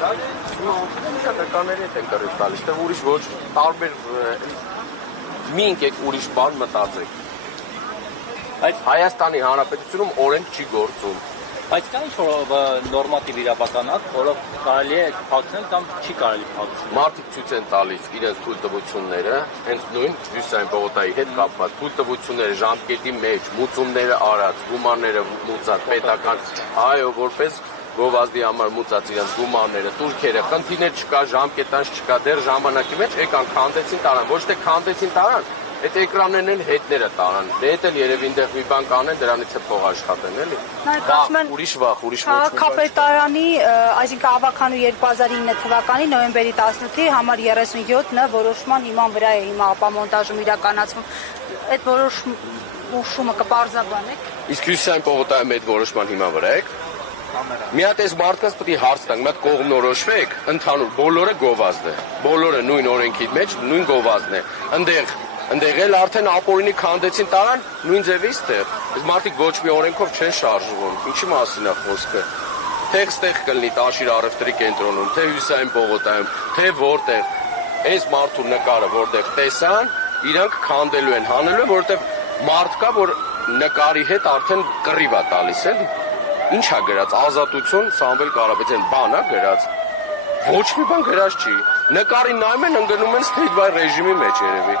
Նկարների հետ են կռիվ տալիս, թե ուրիշ ոչ տարբեր մինք եք ուրիշ բան մտածեք։ Այս Հայաստանի Հանրապետությունում օրենք չի գործում։ Բայց կա ինչ-որ նորմատիվ իրավականات, որով կարելի է փակցնել կամ չի կարելի փակցնել։ Մարդիկ ցույց են տալիս իրենց թույլտվությունները, հենց նույն Հյուսիսային պողոտայի հետ կապված թույլտվությունները ժամկետի մեջ, մուծումները արած, գումարները մուծած, պետական, այո, որպես գովազդի համար մուծած իրենց գումարները, турքերը, խնդիրներ չկա, ժամկետանց չկա, դեռ ժամանակի մեջ եկան քանդեցին տարան, ոչ թե քանդեցին տարան, այդ էկրաններն են հետները տարան, դե հետ էլ երևի այնտեղ մի բան կանեն, դրանից է փող աշխատեն, էլի։ Ուրիշ վախ, ուրիշ ոչ մի բան։ Քաղաքապետարանի, այսինքն ավականու 2009 թվականի նոյեմբերի 18-ի համար 37-ը որոշման հիման վրա է հիմա ապամոնտաժում իրականացվում։ Այդ որոշումը կպարզաբանեք։ Իսկ Հյուսիսային պողոտայում այդ որոշման հիման վրա եք։ Մի հատ այս մարդկանց պետք է հարց տանք, մի հատ կողմնորոշվեք, ընդհանուր բոլորը գովազդ է։ Բոլորը նույն օրենքի մեջ նույն գովազդն է։ Ընդեղ էլ արդեն ապօրինի քանդեցին տարան նույն ձևի ստեղ։ Այս մարդիկ ոչ մի օրենքով չեն շարժվում։ Ինչի մասին է խոսքը։ Թե ստեղ կլինի Տաշիր առևտրի կենտրոնում, թե Հյուսիսային պողոտայում, թե որտեղ այս մարդու նկարը որտեղ տեսան, իրանք քանդելու են, հանելու են, որովհետև մարդ կա, որ նկարի հետ արդեն կռիվ է տալիս, էլի։ Ինչ է գրած, ազատություն, Սամվել Կարապետյան, բան է գրած։ Ոչ մի բան գրած չի։ Նկարին նայում են, ընկնում են state by ռեժիմի մեջ երևի։